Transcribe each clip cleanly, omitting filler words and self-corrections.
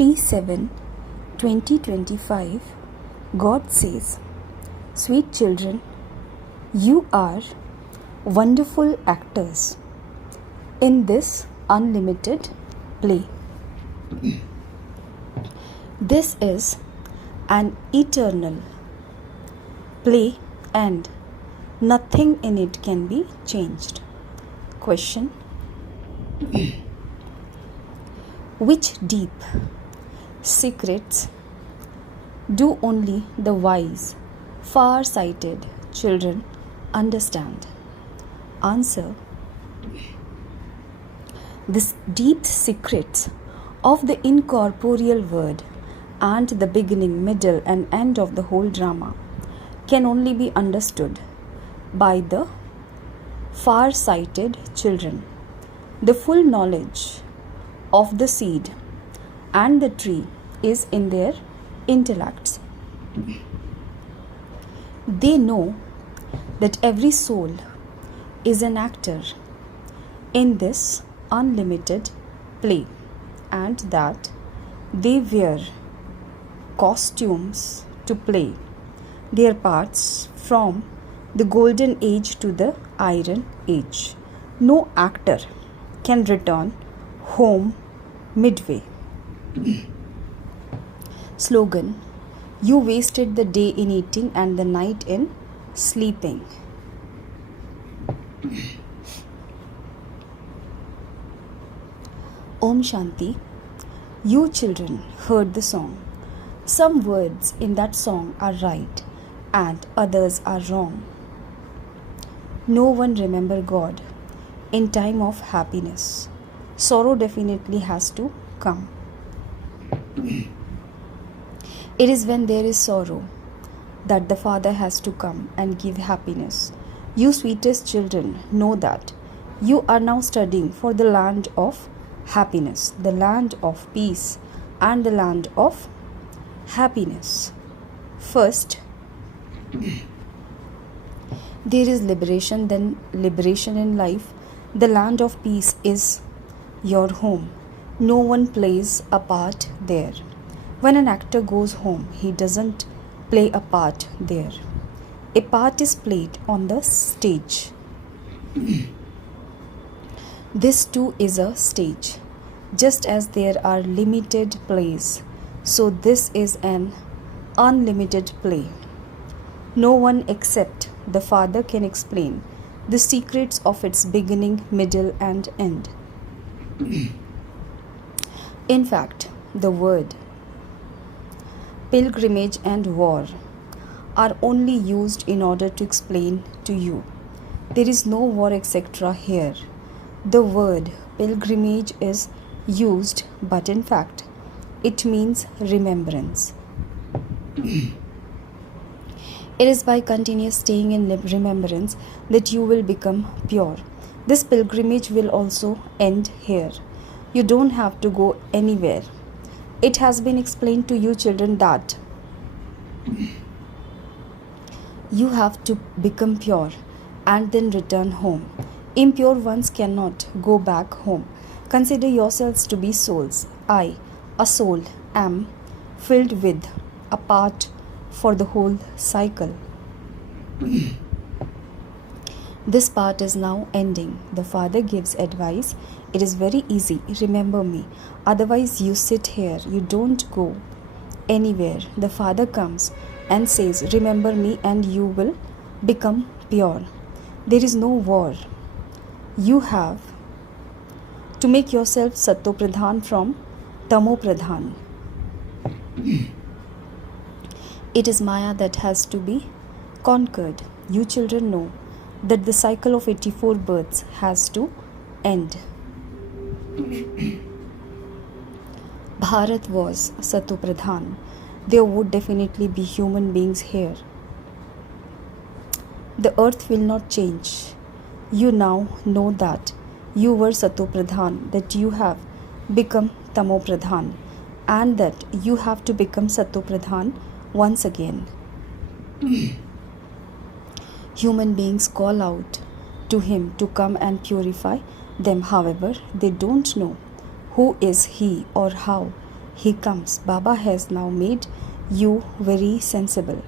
3/7/2025, God says, "Sweet children, you are wonderful actors in this unlimited play. This is an eternal play and nothing in it can be changed." Question: which deep secrets do only the wise, far-sighted children understand? Answer: this deep secrets of the incorporeal word and the beginning, middle and end of the whole drama can only be understood by the far-sighted children. The full knowledge of the seed and the tree is in their intellects. They know that every soul is an actor in this unlimited play and that they wear costumes to play their parts from the golden age to the iron age. No actor can return home midway. Slogan: you wasted the day in eating and the night in sleeping. Om Shanti. You children heard the song. Some words in that song are right and others are wrong. No one remember God in time of happiness. Sorrow definitely has to come. It is when there is sorrow that the Father has to come and give happiness. You sweetest children know that you are now studying for the land of happiness, the land of peace and the land of happiness. First, there is liberation, then liberation in life. The land of peace is your home. No one plays a part there. When an actor goes home, he doesn't play a part there. A part is played on the stage. This too is a stage. Just as there are limited plays, so this is an unlimited play. No one except the Father can explain the secrets of its beginning, middle and end. In fact, the word pilgrimage and war are only used in order to explain to you. There is no war etc. here. The word pilgrimage is used, but in fact, it means remembrance. It is by continuous staying in remembrance that you will become pure. This pilgrimage will also end here. You don't have to go anywhere. It has been explained to you children that you have to become pure and then return home. Impure ones cannot go back home. Consider yourselves to be souls. I, a soul, am filled with a part for the whole cycle. This part is now ending. The Father gives advice. It is very easy. Remember me. Otherwise you sit here. You don't go anywhere. The Father comes and says, remember me and you will become pure. There is no war. You have to make yourself Satto Pradhan from Tamo Pradhan. It is Maya that has to be conquered. You children know that the cycle of 84 births has to end. Bharat was Satto Pradhan. There would definitely be human beings here. The earth will not change. You now know that you were Satto Pradhan, that you have become Tamo Pradhan, and that you have to become Satto Pradhan once again. Human beings call out to him to come and purify them. However, they don't know who is he or how He comes. Baba has now made you very sensible.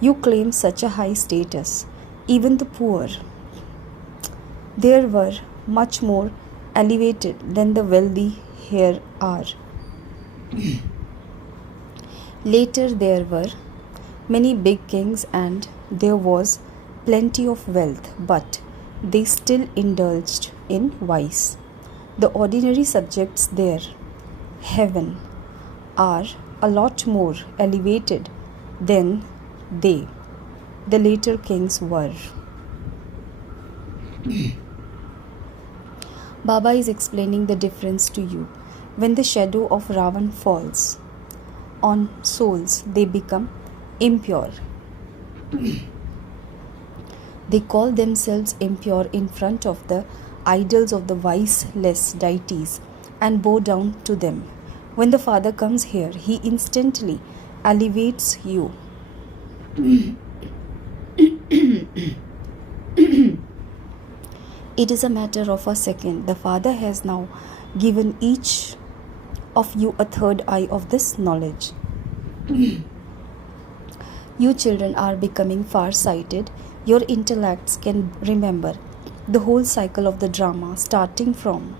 You claim such a high status. Even the poor, there were much more elevated than the wealthy here are. Later there were many big kings and there was plenty of wealth, but they still indulged in vice. The ordinary subjects there, heaven, are a lot more elevated than they, the later kings, were. Baba is explaining the difference to you. When the shadow of Ravan falls on souls, they become impure. They call themselves impure in front of the idols of the viceless deities and bow down to them. When the Father comes here, he instantly elevates you. It is a matter of a second. The Father has now given each of you a third eye of this knowledge. You children are becoming far-sighted. Your intellects can remember the whole cycle of the drama, starting from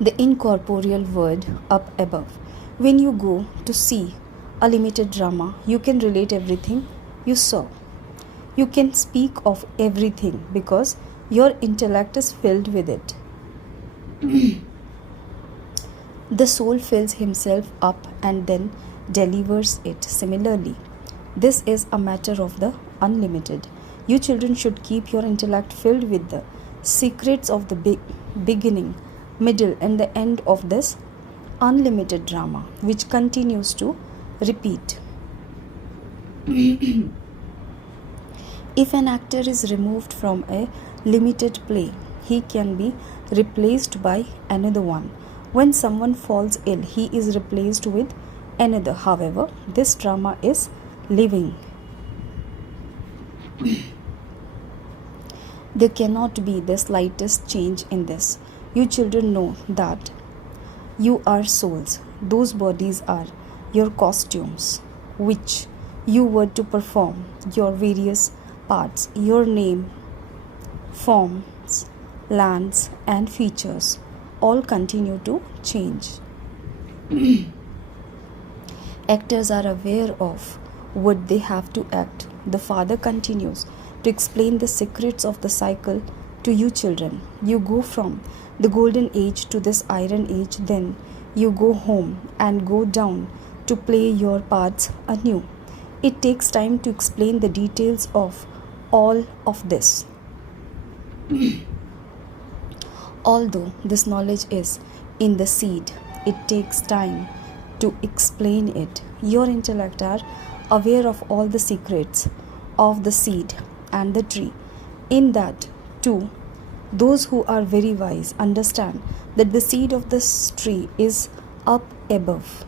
the incorporeal world up above. When you go to see a limited drama, you can relate everything you saw. You can speak of everything because your intellect is filled with it. The soul fills himself up and then delivers it. Similarly, this is a matter of the unlimited. You children should keep your intellect filled with the secrets of the beginning, middle, and the end of this unlimited drama, which continues to repeat. If an actor is removed from a limited play, he can be replaced by another one. When someone falls ill, he is replaced with another. However, this drama is living. There cannot be the slightest change in this. You children know that you are souls. Those bodies are your costumes, which you were to perform your various parts. Your name, forms, lands, and features all continue to change. Actors are aware of what they have to act. The Father continues to explain the secrets of the cycle to you children. You go from the golden age to this iron age, then you go home and go down to play your parts anew. It takes time to explain the details of all of this. Although this knowledge is in the seed, it takes time to explain it. Your intellect are aware of all the secrets of the seed and the tree. In that too, those who are very wise understand that the seed of this tree is up above.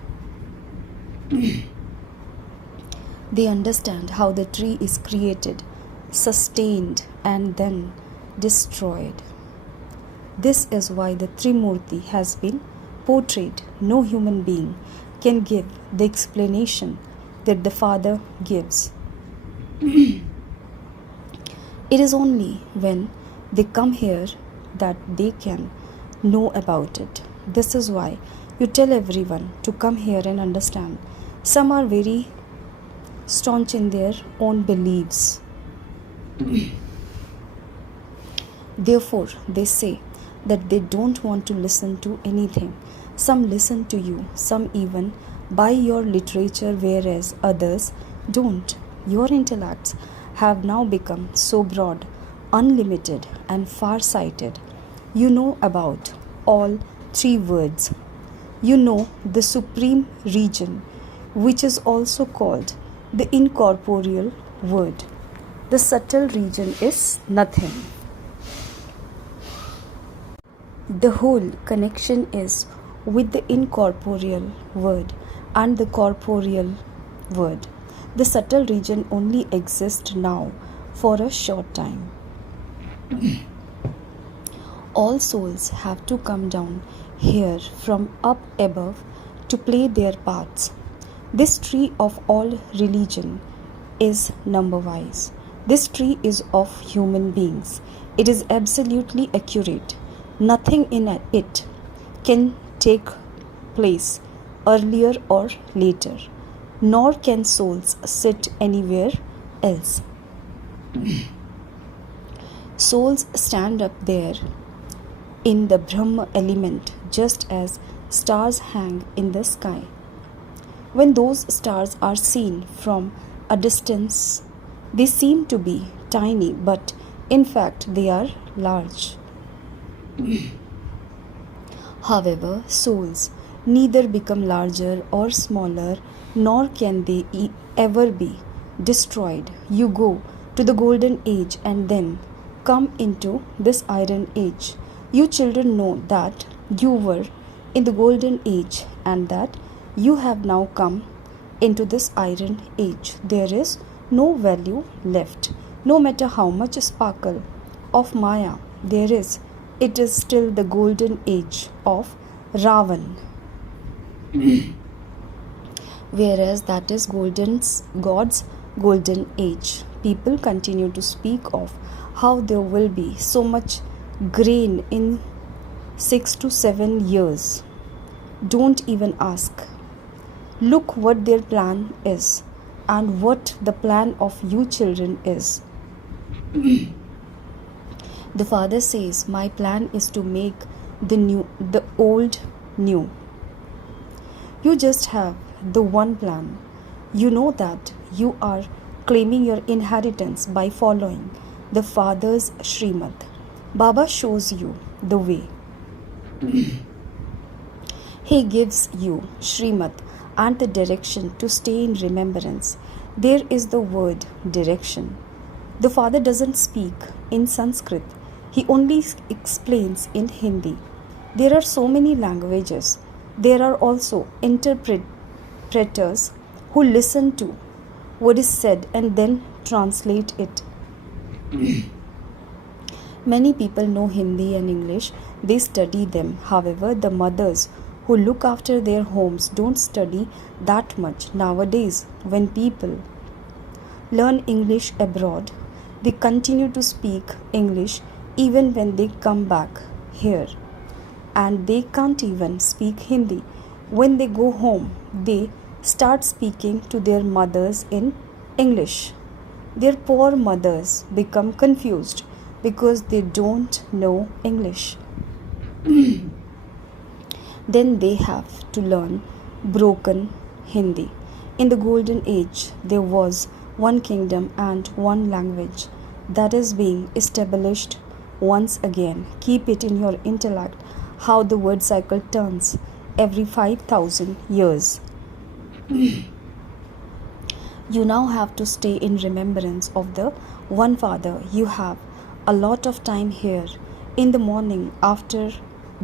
They understand how the tree is created, sustained, and then destroyed. This is why the Trimurti has been portrayed. No human being can give the explanation that the Father gives. It is only when they come here that they can know about it. This is why you tell everyone to come here and understand. Some are very staunch in their own beliefs. Therefore, they say that they don't want to listen to anything. Some listen to you, some even buy your literature, whereas others don't. Your intellects have now become so broad, unlimited, and far-sighted. You know about all three words. You know the supreme region, which is also called the incorporeal word. The subtle region is nothing. The whole connection is with the incorporeal word and the corporeal word. The subtle region only exists now for a short time. All souls have to come down here from up above to play their parts. This tree of all religion is number wise. This tree is of human beings. It is absolutely accurate. Nothing in it can take place earlier or later, nor can souls sit anywhere else. Souls stand up there in the Brahma element just as stars hang in the sky. When those stars are seen from a distance, they seem to be tiny, but in fact they are large. However, souls neither become larger or smaller, nor can they ever be destroyed. You go to the golden age and then come into this iron age. You children know that you were in the golden age and that you have now come into this iron age. There is no value left. No matter how much sparkle of Maya there is, it is still the golden age of Ravan. Whereas that is God's golden age. People continue to speak of how there will be so much grain in 6 to 7 years. Don't even ask. Look what their plan is and what the plan of you children is. The father says, my plan is to make the old new. You just have the one plan. You know that you are claiming your inheritance by following the father's Srimad. Baba shows you the way. He gives you Srimad and the direction to stay in remembrance. There is the word direction. The father doesn't speak in Sanskrit. He only explains in Hindi. There are so many languages. There are also interpreters who listen to what is said and then translate it. Many people know Hindi and English. They study them. However, the mothers who look after their homes don't study that much. Nowadays, when people learn English abroad, they continue to speak English even when they come back here. And they can't even speak Hindi. When they go home, they start speaking to their mothers in English. Their poor mothers become confused because they don't know English. Then they have to learn broken Hindi. In the golden age, there was one kingdom and one language that is being established once again. Keep it in your intellect how the word cycle turns every 5,000 years. You now have to stay in remembrance of the one Father. You have a lot of time here. In the morning, after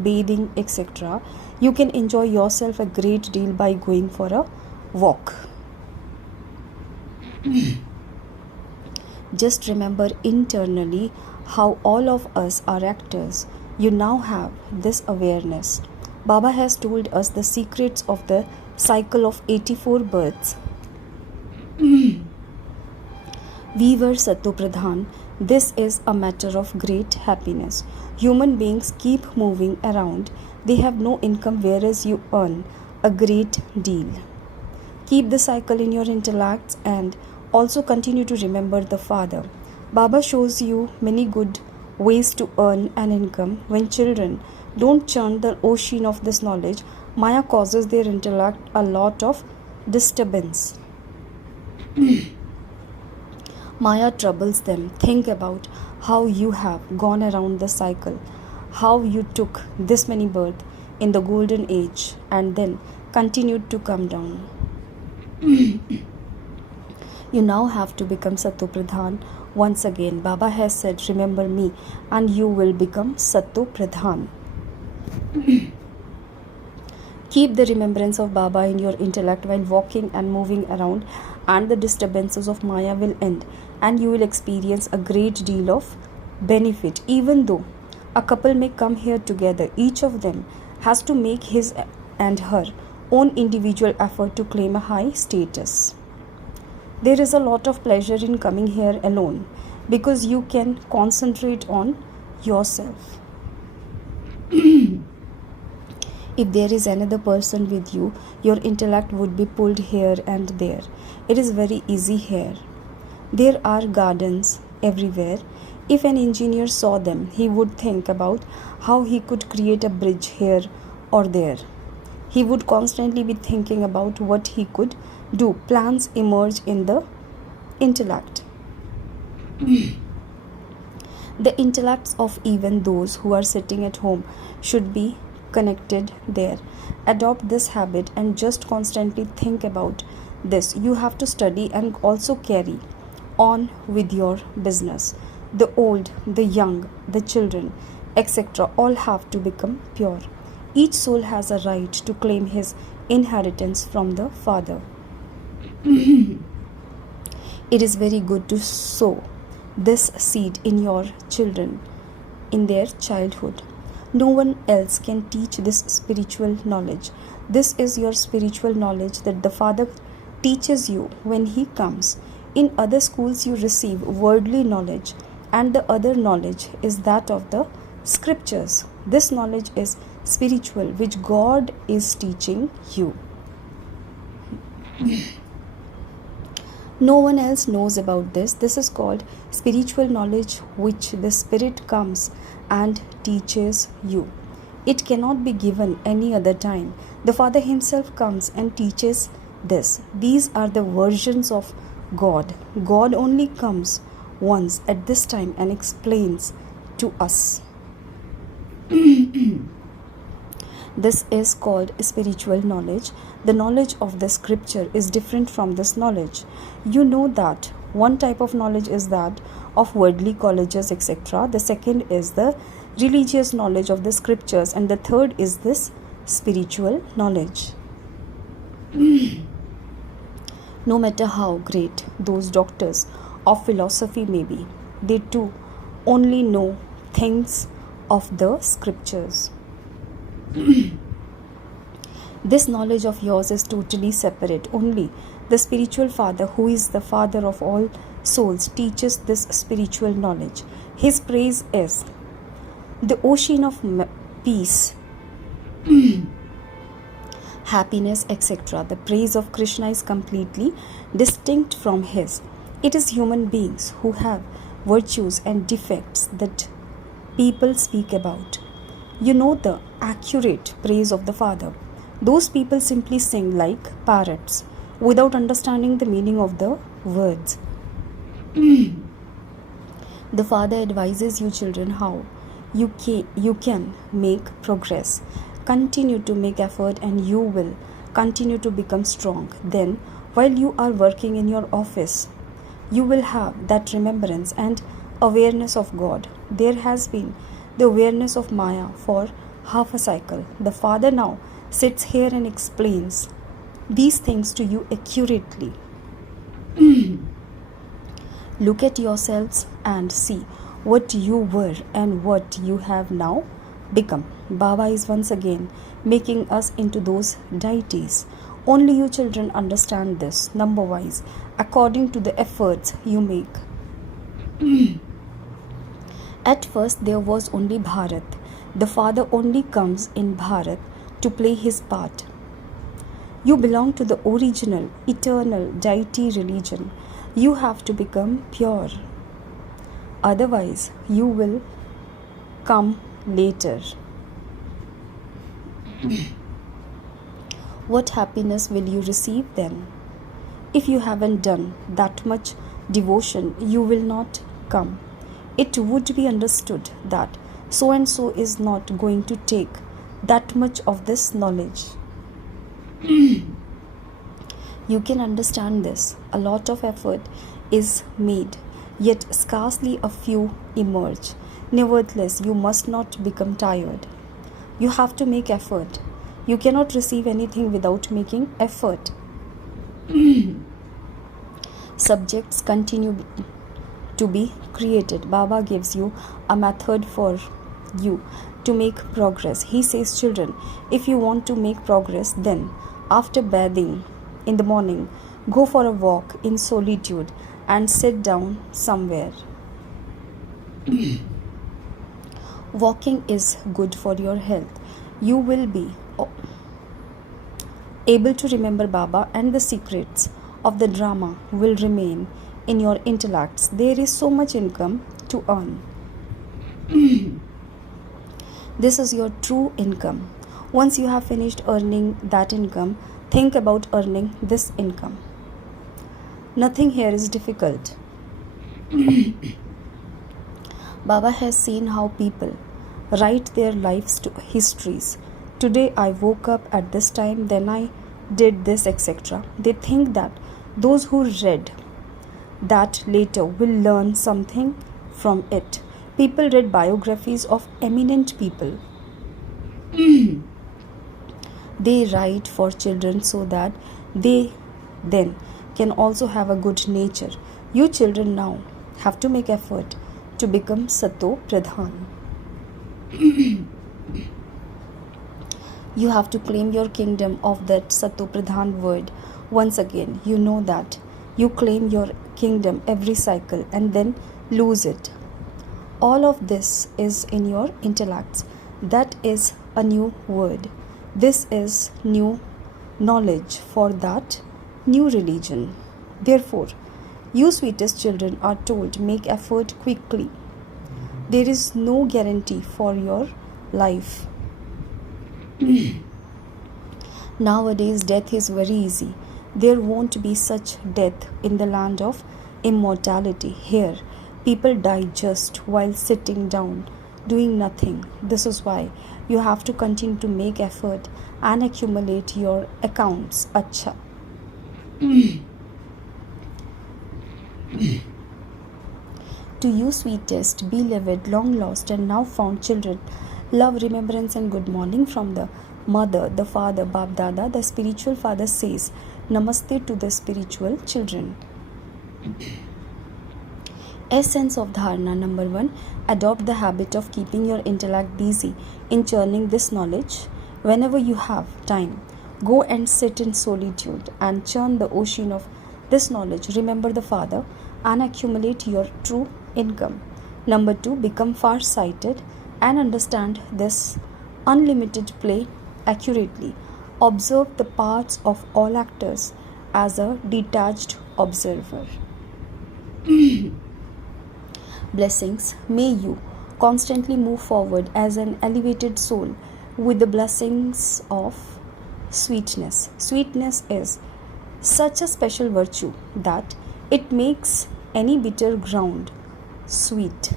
bathing, etc., you can enjoy yourself a great deal by going for a walk. Just remember internally how all of us are actors. You now have this awareness. Baba has told us the secrets of the cycle of 84 births. We were Satopradhan. This is a matter of great happiness. Human beings keep moving around. They have no income, whereas you earn a great deal. Keep the cycle in your intellects and also continue to remember the Father. Baba shows you many good ways to earn an income. When children don't churn the ocean of this knowledge, Maya causes their intellect a lot of disturbance. Maya troubles them. Think about how you have gone around the cycle, how you took this many births in the golden age and then continued to come down. You now have to become Satopradhan once again. Baba has said, remember me and you will become Satopradhan. Keep the remembrance of Baba in your intellect while walking and moving around, and the disturbances of Maya will end and you will experience a great deal of benefit. Even though a couple may come here together, each of them has to make his and her own individual effort to claim a high status. There is a lot of pleasure in coming here alone because you can concentrate on yourself. If there is another person with you, your intellect would be pulled here and there. It is very easy here. There are gardens everywhere. If an engineer saw them, he would think about how he could create a bridge here or there. He would constantly be thinking about what he could do. Plans emerge in the intellect. The intellects of even those who are sitting at home should be connected there. Adopt this habit and just constantly think about this. You have to study and also carry on with your business. The old, the young, the children, etc. all have to become pure. Each soul has a right to claim his inheritance from the Father. It is very good to sow this seed in your children in their childhood. No one else can teach this spiritual knowledge. This is your spiritual knowledge that the Father teaches you when He comes. In other schools you receive worldly knowledge, and the other knowledge is that of the scriptures. This knowledge is spiritual, which God is teaching you. No one else knows about this. This is called spiritual knowledge, which the Spirit comes and teaches you. It cannot be given any other time. The Father Himself comes and teaches this. These are the versions of God. God only comes once at this time and explains to us. This is called spiritual knowledge. The knowledge of the scripture is different from this knowledge. You know that one type of knowledge is that of worldly colleges, etc. The second is the religious knowledge of the scriptures, and the third is this spiritual knowledge. No matter how great those doctors of philosophy may be, they too only know things of the scriptures. This knowledge of yours is totally separate. Only the spiritual Father, who is the Father of all souls, teaches this spiritual knowledge. His praise is the ocean of peace, happiness, etc. The praise of Krishna is completely distinct from His. It is human beings who have virtues and defects that people speak about. You know the accurate praise of the Father. Those people simply sing like parrots without understanding the meaning of the words. The Father advises you children how you can make progress. Continue to make effort and you will continue to become strong. Then, while you are working in your office, you will have that remembrance and awareness of God. There has been the awareness of Maya for half a cycle. The Father now sits here and explains these things to you accurately. Look at yourselves and see what you were and what you have now become. Baba is once again making us into those deities. Only you children understand this, number-wise, according to the efforts you make. At first there was only Bharat. The Father only comes in Bharat to play His part. You belong to the original, eternal deity religion. You have to become pure. Otherwise, you will come later. What happiness will you receive then? If you haven't done that much devotion, you will not come. It would be understood that so and so is not going to take that much of this knowledge. You can understand this. A lot of effort is made, yet scarcely a few emerge. Nevertheless, you must not become tired. You have to make effort. You cannot receive anything without making effort. Subjects continue to be created. Baba gives you a method for you to make progress. He says, children, if you want to make progress, then after bathing in the morning, go for a walk in solitude and sit down somewhere. Walking is good for your health. You will be able to remember Baba, and the secrets of the drama will remain in your intellects. There is so much income to earn. This is your true income. Once you have finished earning that income, think about earning this income. Nothing here is difficult. Baba has seen how people write their lives to histories. Today I woke up at this time, then I did this, etc. They think that those who read that later will learn something from it. People read biographies of eminent people. They write for children so that they then can also have a good nature. You children now have to make effort to become Sato Pradhan. You have to claim your kingdom of that Sato Pradhan word. Once again, you know that you claim your kingdom every cycle and then lose it. All of this is in your intellects. That is a new word. This is new knowledge for that new religion. Therefore, you sweetest children are told, make effort quickly. There is no guarantee for your life. Nowadays, death is very easy. There won't be such death in the land of immortality. Here, people die just while sitting down, doing nothing. This is why you have to continue to make effort and accumulate your accounts. Acha. To you, sweetest, beloved, long lost and now found children, love, remembrance and good morning from the mother, the father, Bab Dada. The spiritual father says, Namaste to the spiritual children. Essence of Dharana. Number 1. Adopt the habit of keeping your intellect busy in churning this knowledge. Whenever you have time, go and sit in solitude and churn the ocean of this knowledge. Remember the Father and accumulate your true income. Number 2. Become far-sighted and understand this unlimited play accurately. Observe the parts of all actors as a detached observer. Blessings. May you constantly move forward as an elevated soul with the blessings of sweetness. Sweetness is such a special virtue that it makes any bitter ground sweet.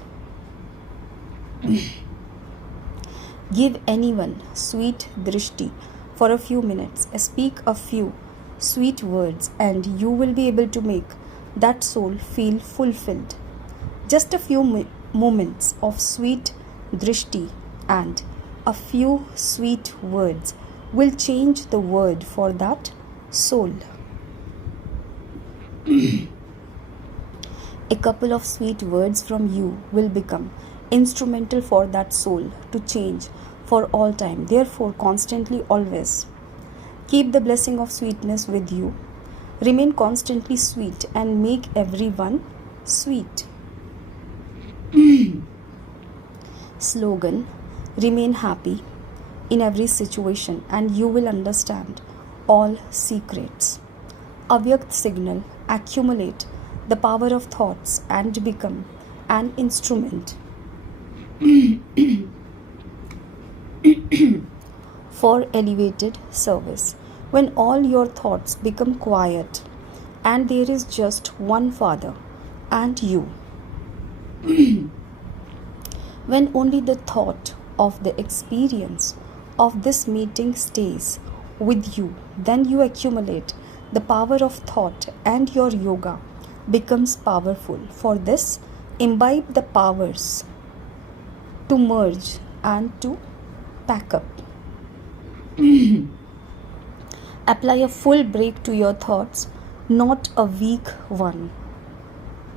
Give anyone sweet drishti for a few minutes. Speak a few sweet words and you will be able to make that soul feel fulfilled. Just a few moments of sweet drishti and a few sweet words will change the world for that soul. A couple of sweet words from you will become instrumental for that soul to change for all time. Therefore, constantly, always keep the blessing of sweetness with you. Remain constantly sweet and make everyone sweet. Slogan. Remain happy in every situation and you will understand all secrets. Avyakt signal. Accumulate the power of thoughts and become an instrument for elevated service. When all your thoughts become quiet and there is just one Father and you, when only the thought of the experience of this meeting stays with you, then you accumulate the power of thought and your yoga becomes powerful. For this, imbibe the powers to merge and to pack up. Apply a full break to your thoughts, not a weak one.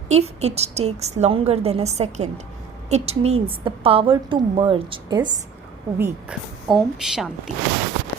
If it takes longer than a second, it means the power to merge is week. Om Shanti.